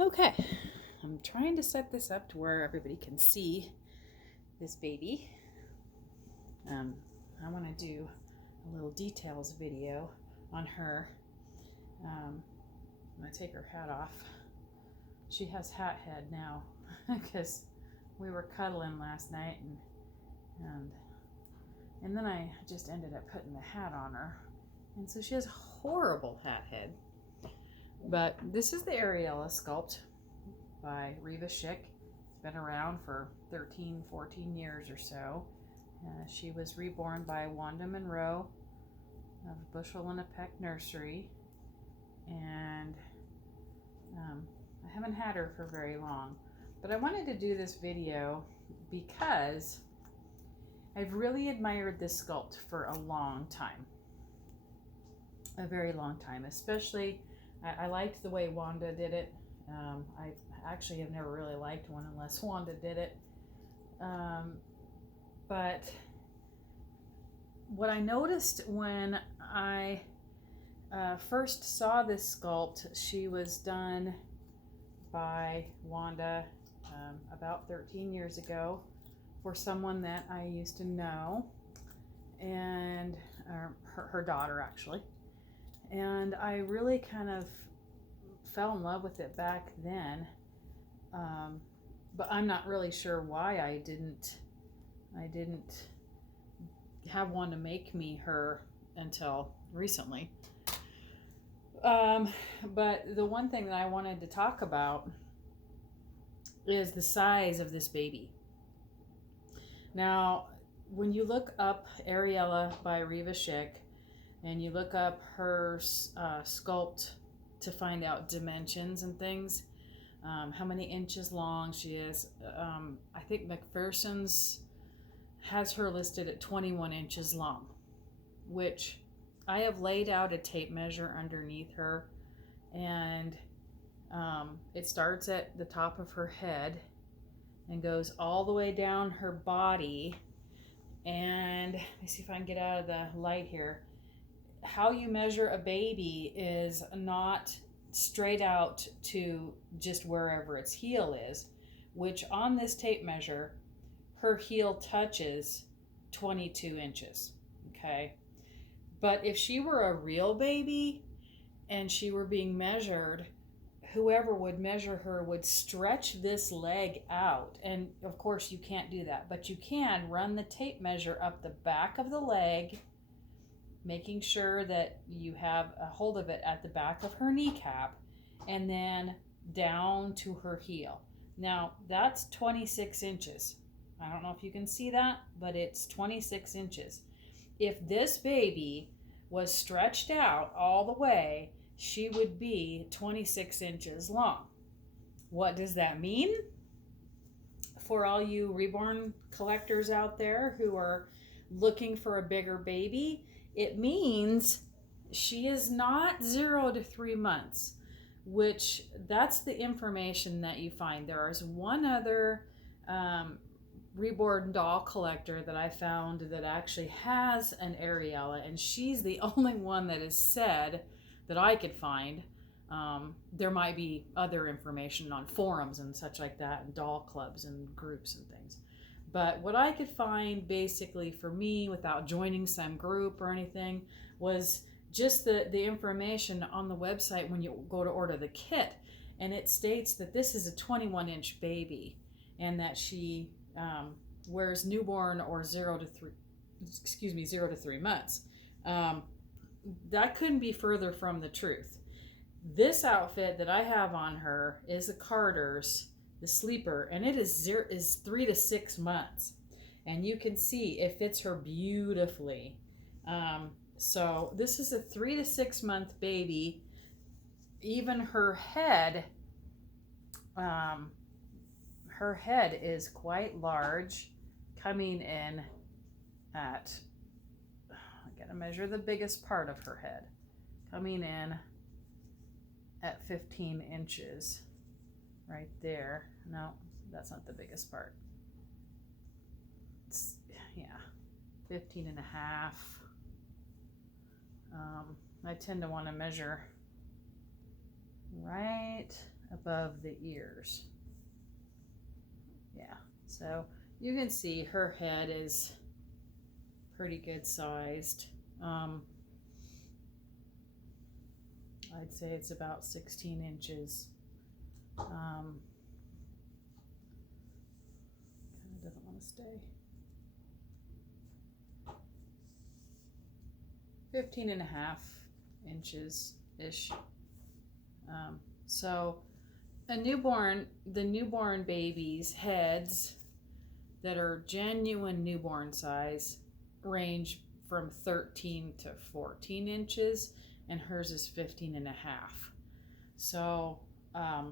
Okay, I'm trying to set this up to where everybody can see this baby. I want to do a little details video on her. I'm going to take her hat off. She has hat head now because we were cuddling last night and then I just ended up putting the hat on her. And so she has horrible hat head. But this is the Ariella sculpt by Reva Schick. It's been around for 13, 14 years or so. She was reborn by Wanda Monroe of Bushel and a Peck Nursery. And I haven't had her for very long. But I wanted to do this video because I've really admired this sculpt for a long time. A very long time. Especially, I liked the way Wanda did it. I actually have never really liked one unless Wanda did it. But what I noticed when I first saw this sculpt, she was done by Wanda about 13 years ago for someone that I used to know, and her daughter actually. And I really kind of fell in love with it back then, but I'm not really sure why I didn't have one to make me her until recently. But the one thing that I wanted to talk about is the size of this baby. Now, when you look up Ariella by Reva Schick and you look up her sculpt to find out dimensions and things, how many inches long she is, I think McPherson's has her listed at 21 inches long, which I have laid out a tape measure underneath her, and it starts at the top of her head and goes all the way down her body. And let me see if I can get out of the light here. How you measure a baby is not straight out to just wherever its heel is, which on this tape measure, her heel touches 22 inches, okay? But if she were a real baby and she were being measured, whoever would measure her would stretch this leg out. And of course you can't do that, but you can run the tape measure up the back of the leg, making sure that you have a hold of it at the back of her kneecap, and then down to her heel. Now that's 26 inches. I don't know if you can see that, but it's 26 inches. If this baby was stretched out all the way, she would be 26 inches long. What does that mean? For all you reborn collectors out there who are looking for a bigger baby, it means she is not 0 to 3 months, which that's the information that you find. There is one other reborn doll collector that I found that actually has an Ariella, and she's the only one that has said that I could find. There might be other information on forums and such like that, and doll clubs and groups and things. But what I could find basically for me without joining some group or anything was just the information on the website when you go to order the kit. And it states that this is a 21-inch baby and that she wears newborn or 0 to 3 months. That couldn't be further from the truth. This outfit that I have on her is a Carter's, the sleeper, and it is 3 to 6 months, and you can see it fits her beautifully. So this is a 3 to 6 month baby. Even her head is quite large, coming in at, I gotta measure the biggest part of her head, coming in at 15 inches right there. No, that's not the biggest part. It's, yeah, 15 and a half. I tend to want to measure right above the ears. Yeah, so you can see her head is pretty good sized. I'd say it's about 16 inches. Kind of doesn't want to stay. 15 and a half inches-ish. So the newborn babies' heads that are genuine newborn size range from 13 to 14 inches, and hers is 15 and a half. So I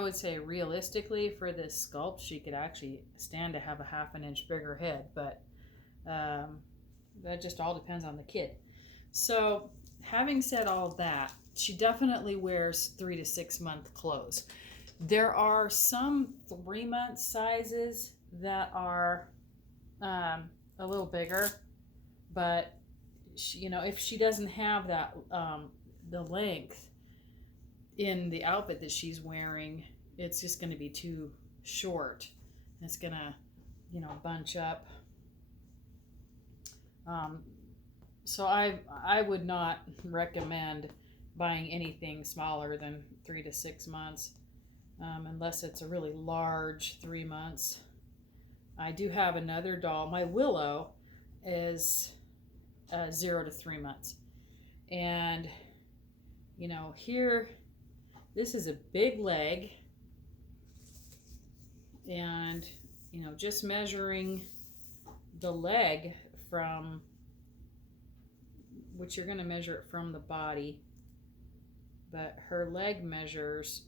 would say realistically for this sculpt, she could actually stand to have a half an inch bigger head, but that just all depends on the kid. So having said all that, she definitely wears 3 to 6 month clothes. There are some 3 month sizes that are a little bigger, but she, you know, if she doesn't have that the length in the outfit that she's wearing, it's just going to be too short. It's going to, you know, bunch up. So I would not recommend buying anything smaller than 3 to 6 months, unless it's a really large 3 months. I do have another doll. My Willow is 0 to 3 months, and you know, here this is a big leg, and you know, just measuring the leg from, which you're going to measure it from the body, but her leg measures,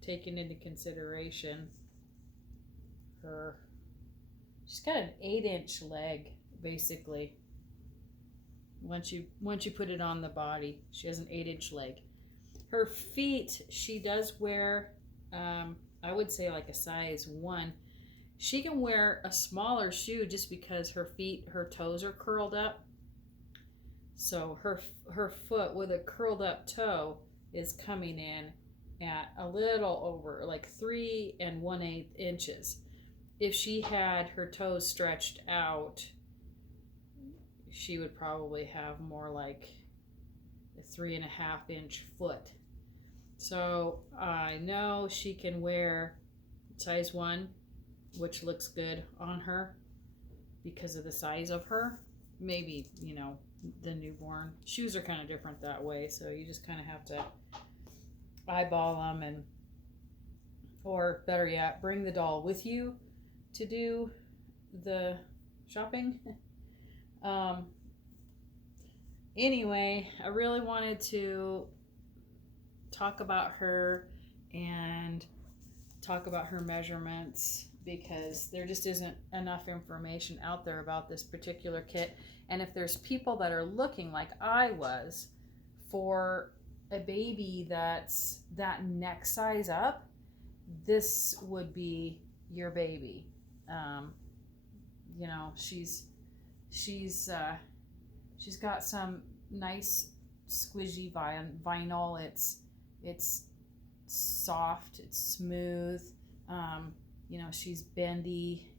taking into consideration she's got an 8-inch leg basically. Once you put it on the body, she has an 8-inch leg. Her feet, she does wear, I would say like a size 1. She can wear a smaller shoe just because her toes are curled up. So her foot with a curled up toe is coming in at a little over like 3 1/8 inches. If she had her toes stretched out, she would probably have more like a 3.5 inch foot. So I know she can wear size 1, which looks good on her because of the size of her. Maybe, you know, the newborn shoes are kind of different that way, so you just kind of have to eyeball them, and or better yet, bring the doll with you to do the shopping. Anyway, I really wanted to talk about her and talk about her measurements because there just isn't enough information out there about this particular kit. And if there's people that are looking like I was for a baby that's that next size up, this would be your baby. You know, she's got some nice squishy vinyl. It's soft, it's smooth. You know, she's bendy,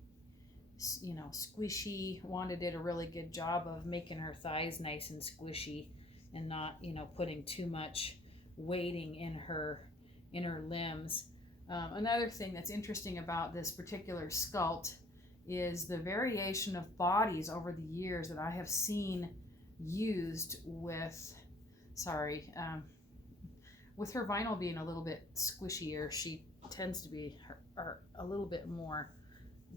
you know, squishy. Wanda did a really good job of making her thighs nice and squishy and not, you know, putting too much weighting in her limbs. Another thing that's interesting about this particular sculpt is the variation of bodies over the years that I have seen used with her vinyl being a little bit squishier. She tends to be a little bit more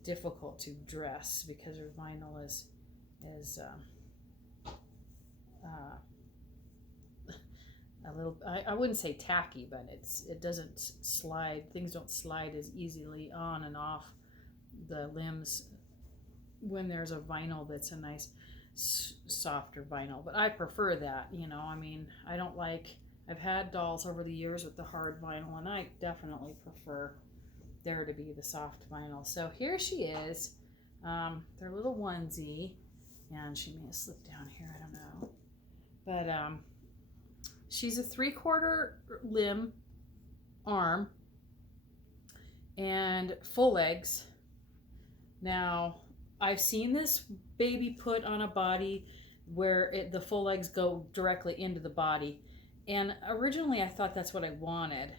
difficult to dress because her vinyl is a little, I wouldn't say tacky, but it doesn't slide. Things don't slide as easily on and off the limbs when there's a vinyl that's a nice softer vinyl. But I prefer that, you know. I mean, I've had dolls over the years with the hard vinyl, and I definitely prefer there to be the soft vinyl. So here she is, their little onesie, and she may have slipped down here, I don't know. But she's a 3/4 limb arm and full legs. Now, I've seen this baby put on a body where the full legs go directly into the body. And originally I thought that's what I wanted,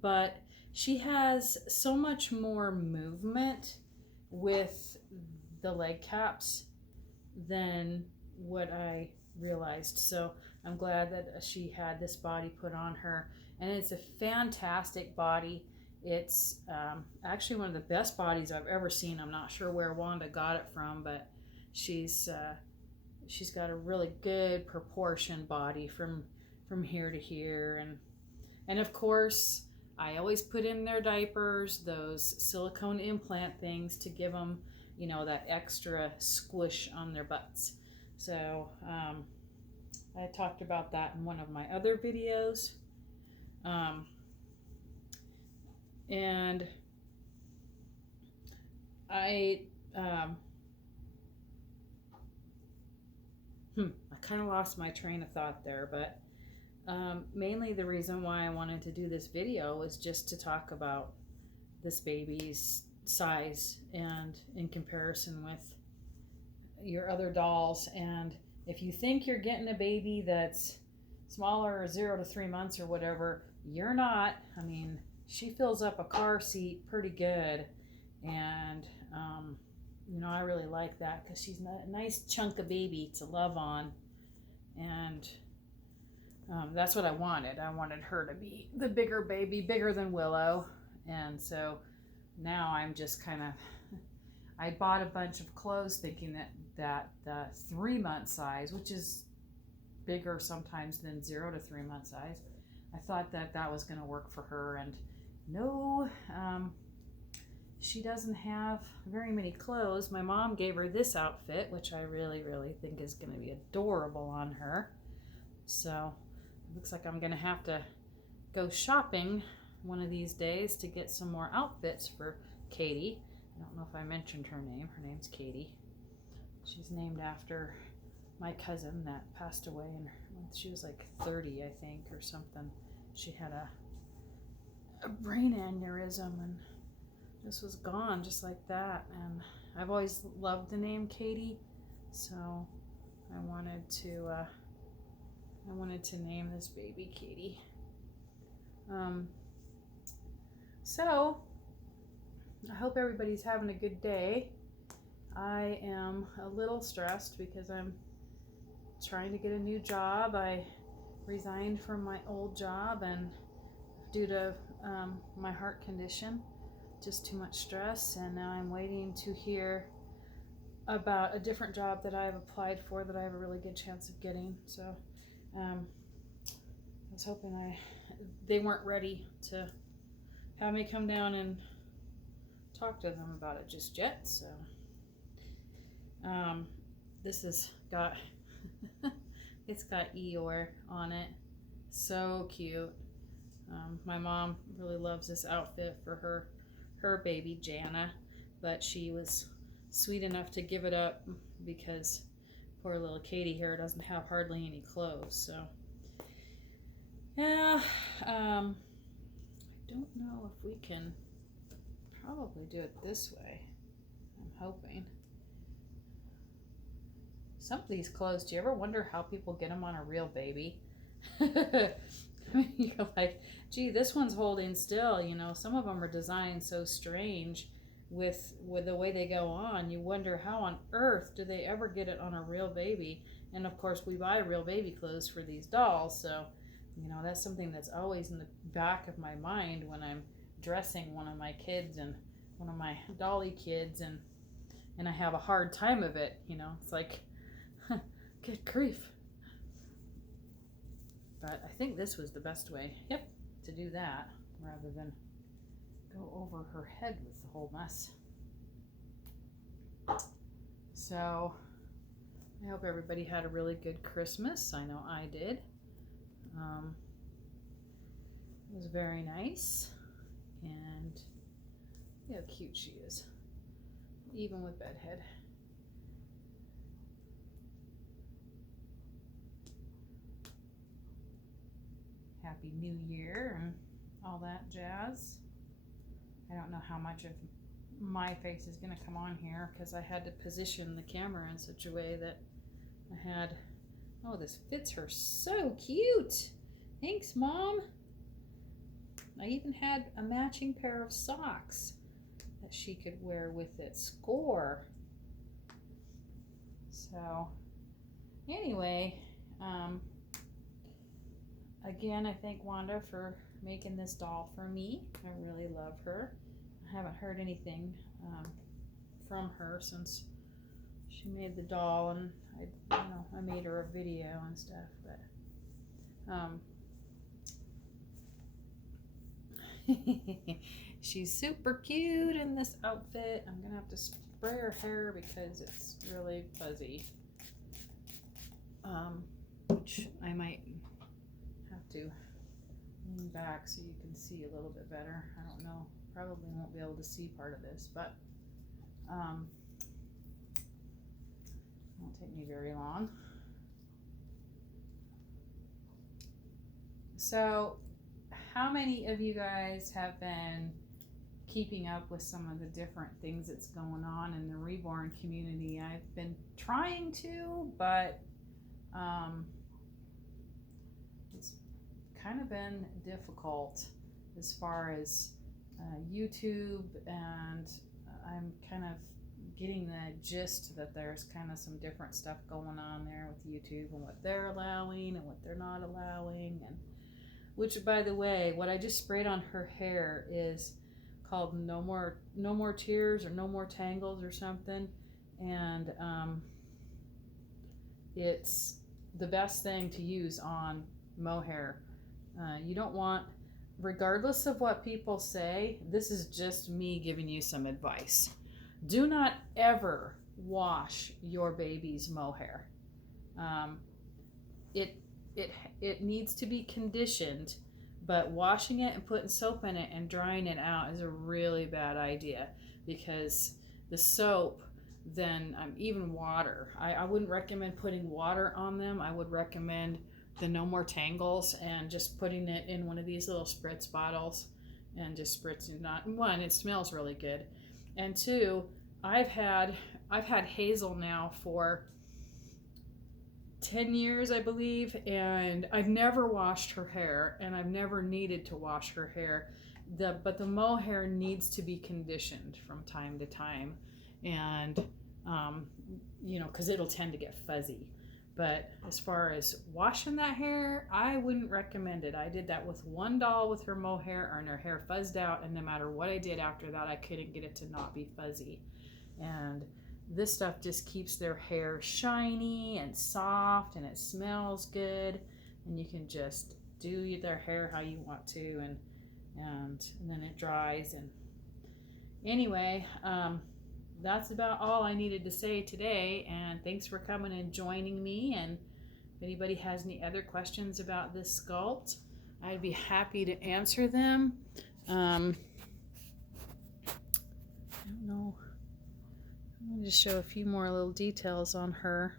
but she has so much more movement with the leg caps than what I realized. So I'm glad that she had this body put on her, and it's a fantastic body. It's actually one of the best bodies I've ever seen. I'm not sure where Wanda got it from, but she's got a really good proportion body from here to here, and of course I always put in their diapers those silicone implant things to give them, you know, that extra squish on their butts. So I talked about that in one of my other videos. And I kind of lost my train of thought there, but mainly the reason why I wanted to do this video was just to talk about this baby's size and in comparison with your other dolls. And if you think you're getting a baby that's smaller, 0 to 3 months or whatever, you're not. I mean, she fills up a car seat pretty good, and you know, I really like that because she's a nice chunk of baby to love on, and that's what I wanted. I wanted her to be the bigger baby, bigger than Willow. And so now I'm just kind of, I bought a bunch of clothes thinking that the 3-month size, which is bigger sometimes than 0 to 3 month size, I thought that was going to work for her. And no, she doesn't have very many clothes. My mom gave her this outfit, which I really, really think is going to be adorable on her. So it looks like I'm going to have to go shopping one of these days to get some more outfits for Katie. I don't know if I mentioned her name. Her name's Katie. She's named after my cousin that passed away, and she was like 30, I think, or something. She had a brain aneurysm and just was gone just like that. And I've always loved the name Katie, so I wanted to name this baby Katie. So I hope everybody's having a good day. I am a little stressed because I'm trying to get a new job. I resigned from my old job, and due to my heart condition, just too much stress, and now I'm waiting to hear about a different job that I've applied for that I have a really good chance of getting. So I was hoping they weren't ready to have me come down and talk to them about it just yet. So this has got it's got Eeyore on it. So cute. My mom really loves this outfit for her baby Jana, but she was sweet enough to give it up because poor little Katie here doesn't have hardly any clothes. So yeah, I don't know if we can probably do it this way. I'm hoping. Some of these clothes, do you ever wonder how people get them on a real baby? I mean, you're like, gee, this one's holding still. You know, some of them are designed so strange with the way they go on. You wonder how on earth do they ever get it on a real baby? And of course, we buy real baby clothes for these dolls, so you know, that's something that's always in the back of my mind when I'm dressing one of my kids and one of my dolly kids, and I have a hard time of it. You know, it's like, good grief. But I think this was the best way, to do that rather than go over her head with the whole mess. So I hope everybody had a really good Christmas. I know I did. It was very nice, and look how cute she is, even with bedhead. Happy New Year and all that jazz. I don't know how much of my face is going to come on here because I had to position the camera in such a way that I had, oh, this fits her so cute. Thanks, Mom. I even had a matching pair of socks that she could wear with it. Score. So, anyway, again, I thank Wanda for making this doll for me. I really love her. I haven't heard anything from her since she made the doll, and I made her a video and stuff. But she's super cute in this outfit. I'm gonna have to spray her hair because it's really fuzzy. Which I might have to lean back so you can see a little bit better. I don't know. Probably won't be able to see part of this, but won't take me very long. So, how many of you guys have been keeping up with some of the different things that's going on in the reborn community? I've been trying to, but it's kind of been difficult as far as YouTube, and I'm kind of getting the gist that there's kind of some different stuff going on there with YouTube and what they're allowing and what they're not allowing, and which, by the way, what I just sprayed on her hair is called No More Tears or No More Tangles or something, and it's the best thing to use on mohair. You don't want, regardless of what people say, this is just me giving you some advice. Do not ever wash your baby's mohair. It needs to be conditioned, but washing it and putting soap in it and drying it out is a really bad idea, because the soap, then even water. I wouldn't recommend putting water on them. I would recommend the No More Tangles and just putting it in one of these little spritz bottles and just spritzing. Not one, it smells really good, and two, I've had Hazel now for 10 years, I believe, and I've never washed her hair, and I've never needed to wash her hair. But the mohair needs to be conditioned from time to time, and because it'll tend to get fuzzy. But as far as washing that hair, I wouldn't recommend it. I did that with one doll with her mohair, and her hair fuzzed out, and no matter what I did after that, I couldn't get it to not be fuzzy. And this stuff just keeps their hair shiny and soft, and it smells good, and you can just do their hair how you want to, and then it dries. And anyway, that's about all I needed to say today, and thanks for coming and joining me. And if anybody has any other questions about this sculpt, I'd be happy to answer them. I don't know. Let me just show a few more little details on her.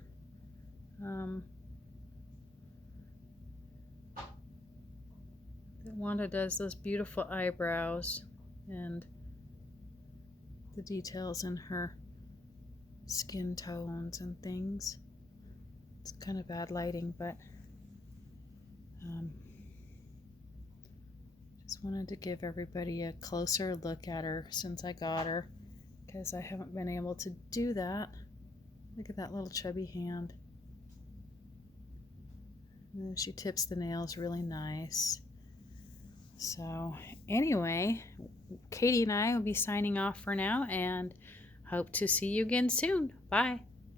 Wanda does those beautiful eyebrows and the details in her skin tones and things. It's kind of bad lighting, but just wanted to give everybody a closer look at her since I got her, because I haven't been able to do that. Look at that little chubby hand. And she tips the nails really nice. So anyway, Katie and I will be signing off for now, and hope to see you again soon. Bye.